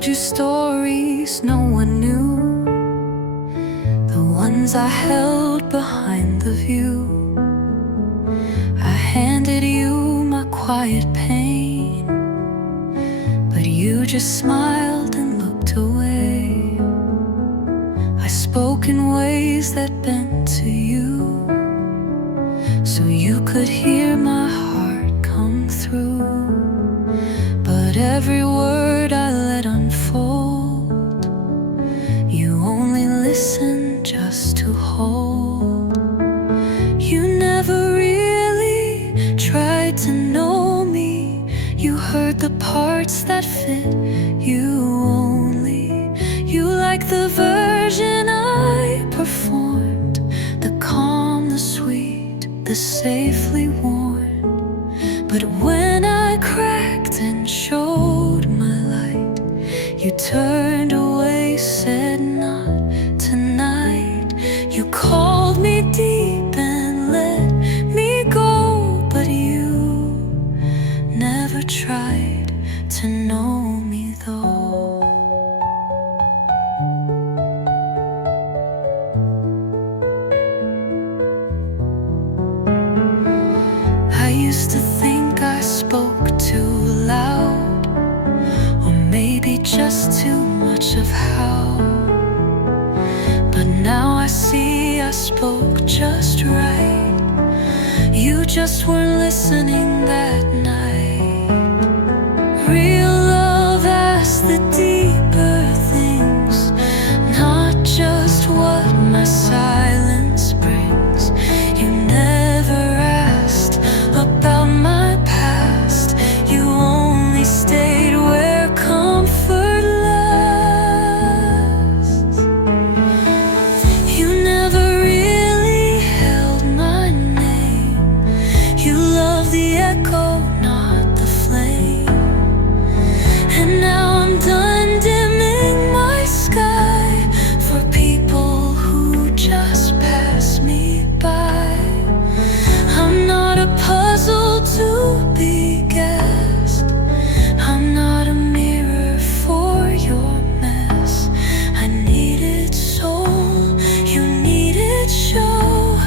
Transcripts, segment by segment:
told you stories no one knew, the ones I held behind the view. I handed you my quiet pain, but you just smiled and looked away. I spoke in ways that bent to you, so you could hear my heart come through. But every word I let unfold, you only listened just to hold. You never really tried to know me. You heard the parts that fit you only. You liked the version I performed, the calm, the sweet, the safely worn. But when I cracked and showed my light, you turned away, said not tonight. You called me deep and let me go, but you never tried to know me though. I used to think I spoke too loud, or maybe just too much of how. But now I see I spoke just right. You just weren't listening that night. Real love asks the deeper things, not just what my silence brings. You never asked about my past. You only stayed where comfort lasts. You never really held my name. You love the echo, not the flame. And now I'm done dimming my sky for people who just pass me by. I'm not a puzzle to be guessed. I'm not a mirror for your mess. I needed soul, you needed show.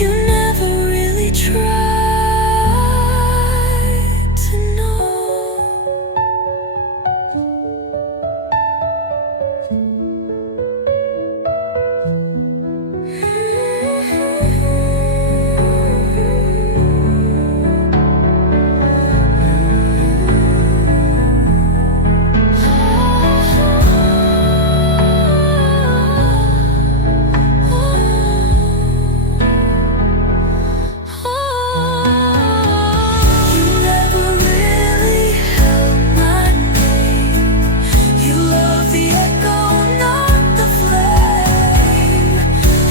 You never really tried to know. You never really held my name. You love the echo, not the flame.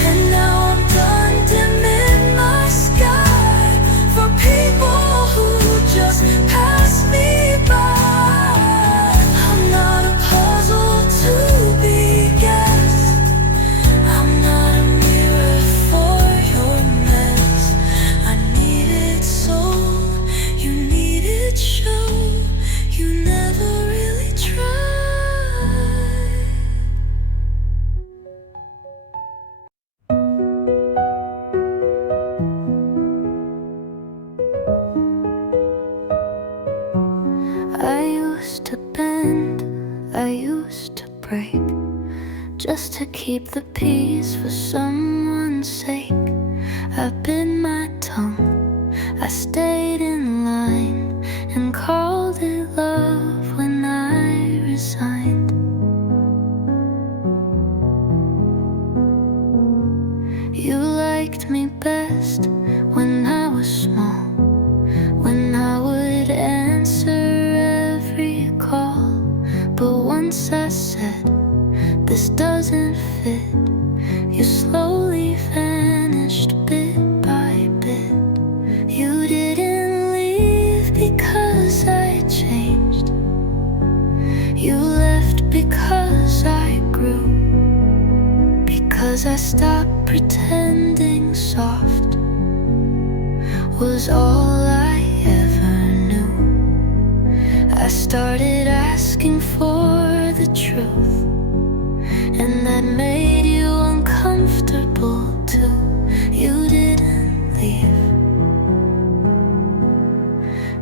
And now I'm done dimming my sky for people who just pass me by. I'm not a puzzle to be guessed. I'm not a mirror for your mess. I needed soul, you needed show. You never really tried. I used to bend, I used to break, just to keep the peace for someone's sake. I bit my tongue, I stayed in line and called it love when I resigned. You liked me best when I was small, when I would answer every call. But once I said, this doesn't fit, you slowly vanished bit by bit. You didn't leave because I changed. You left because I grew, because I stopped pretending soft was all I ever knew. I started asking for the truth, and that made you uncomfortable too. You didn't leave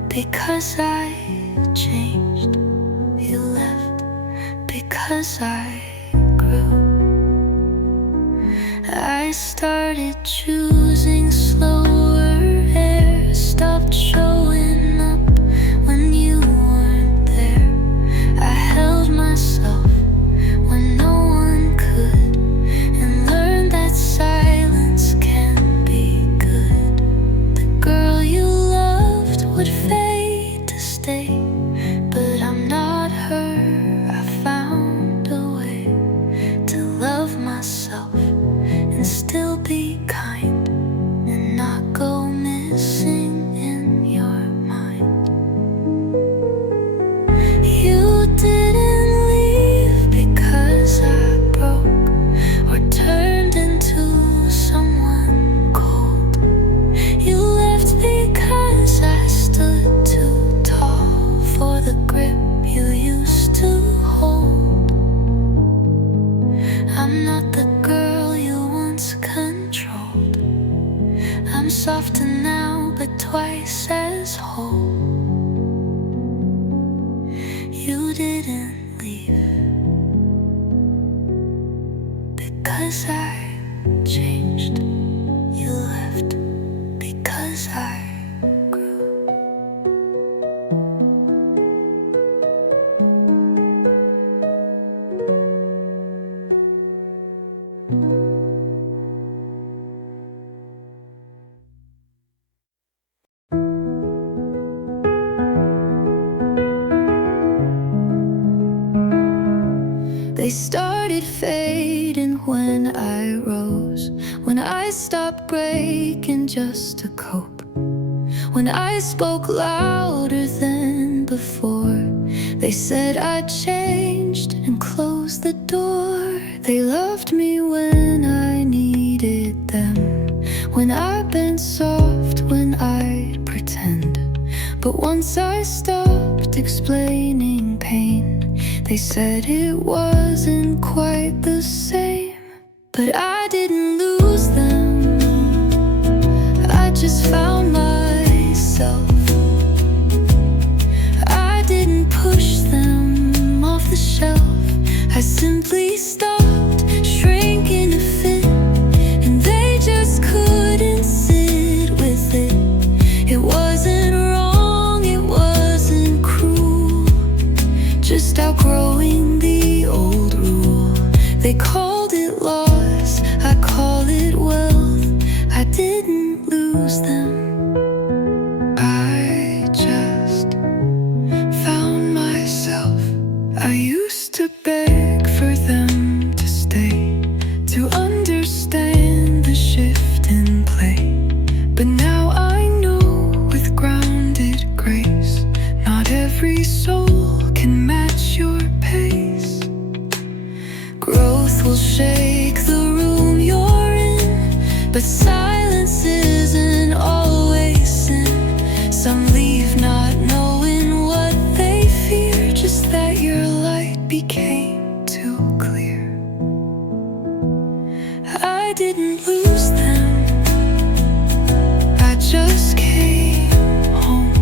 because I changed. You left because I grew. I started choosing slower air, stopped showing up when you weren't there. I held myself when no one could, and learned that silence can be good. The girl you loved would fade to stay, but I'm not her. I found a way to love myself and still be kind, and not go missing in your mind. You didn't leave because I broke or turned into someone cold. You left because I stood too tall for the grip you used to hold. I'm not the girl you once controlled. I'm softer now, but twice as whole. You didn't leave because I changed. You left because I grew. They started fading when I rose, when I stopped breaking just to cope, when I spoke louder than before. They said I changed and closed the door. They loved me when I needed them, when I'd been soft, when I'd pretend. But once I stopped explaining pain, they said it wasn't quite the same. But I didn't lose them, I just found myself. I didn't push them off the shelf. I simply stopped shrinking to fit, and they just couldn't sit with it. It wasn't wrong, it wasn't cruel, just outgrowing the old rule. They called it loss, I call it wealth. I didn't lose them, I just found myself. I used to beg for them to stay, to understand the shift in play. But now I know with grounded grace, not every soul can match your pace. Growth will shake the room you're in, but silence isn't always sin. Some leave not knowing what they fear, just that your light became too clear. I didn't lose them, I just came home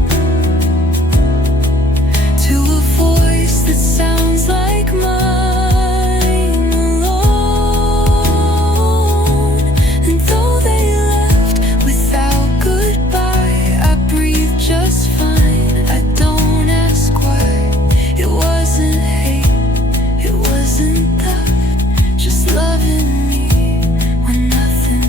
to a voice that sounds like mine alone. And though they left without goodbye, I breathe just fine. I don't ask why. It wasn't hate, it wasn't theft, just loving me when nothing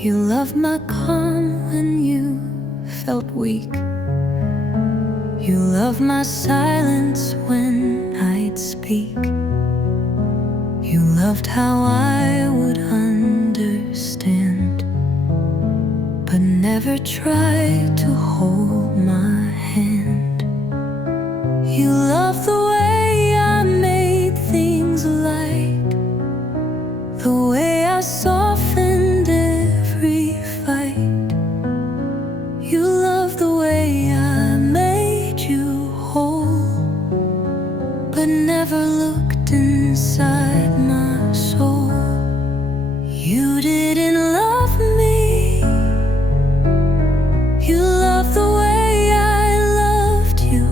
You loved my calm when you felt weak. You loved my silence when I'd speak. You loved how I would understand, but never tried to hold my hand. You loved the way I made things light, the way I softened every fight. You loved the way I made you whole, but never looked inside my soul. You didn't love me. You loved the way I loved you,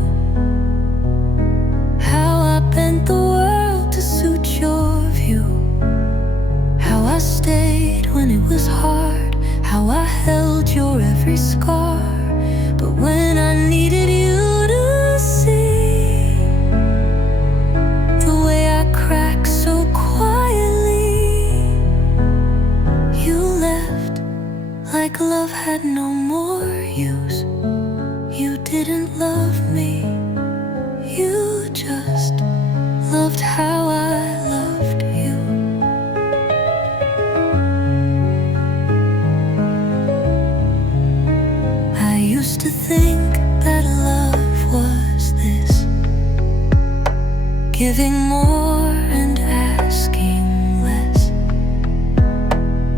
how I bent the world to suit your view, how I stayed when it was hard, how I held your every scar. But when I needed you to see, the way I cracked so quietly, you left like love had no more use. You didn't love me, you just loved how I loved you. I used to think that love was this, giving more and asking less.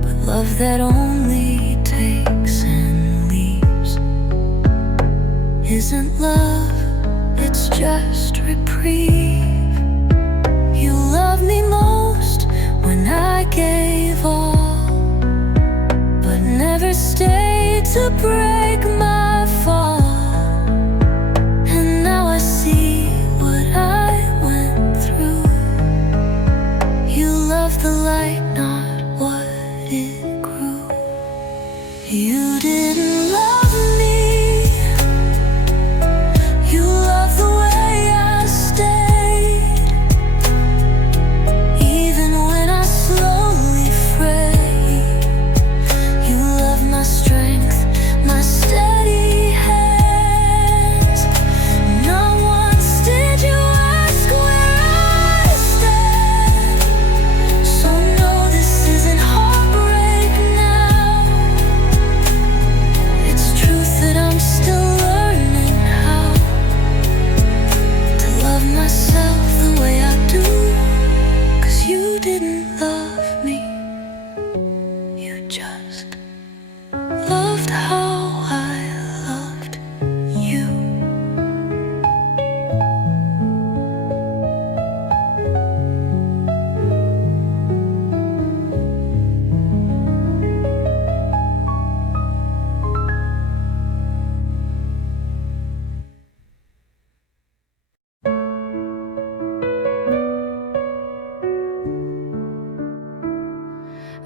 But love that only takes and leaves isn't love, it's just reprieve. You loved me most when I gave all, but never stayed to break my fall. And now I see what I went through. You loved the light, not what it grew. You didn't love me. You loved the way I stayed, even when I slowly frayed. You loved my strength, my steady hands. Not once did you ask where I stand. So no, this isn't heartbreak now. It's truth that I'm still learning how to love myself the way I do. 'Cause you didn't love me, you just loved how I loved you.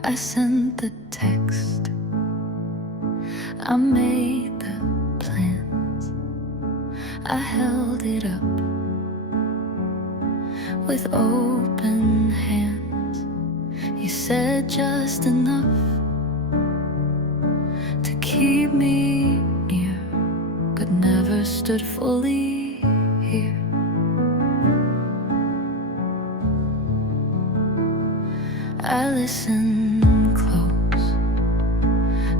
I sent the text, I made the plans, I held it up with open hands. You said just enough to keep me near, but never stood fully here. I listened close,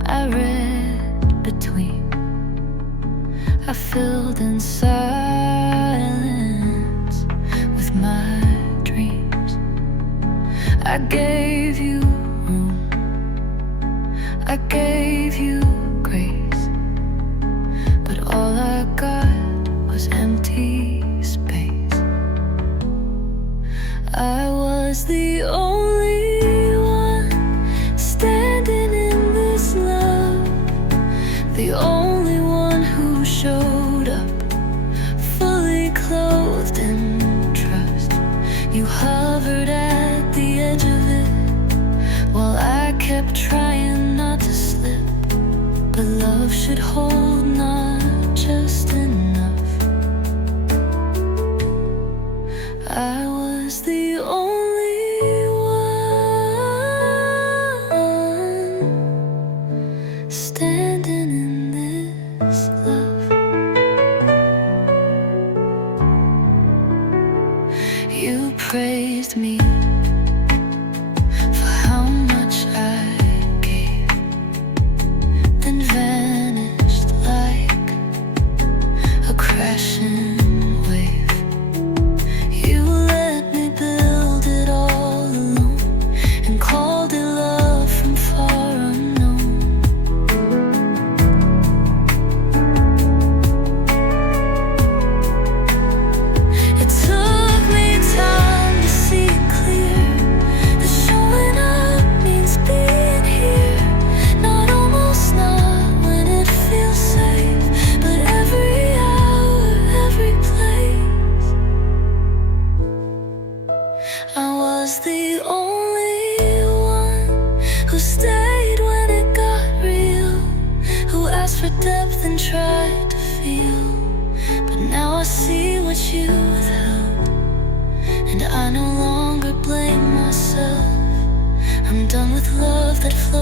I read between, I filled in silence with my dreams. I gave you room, I gave you grace, but all I got was empty space. I was the only one standing in this love, the only one who showed up, fully clothed in trust. You hovered at the edge of it, while I kept trying not to slip. But love should hold, not just enough. I was the only one me for how much I gave, then vanished like a crashing wave. You let me build it all alone and called it love from far unknown. It took me time to see clear that showing up means being here. Not almost, not when it feels safe, but every hour, every place. I was the only one who stayed when it got real, who asked for depth and tried to feel. But now I see what you withheld, and I no longer blame myself. I'm done with love that flows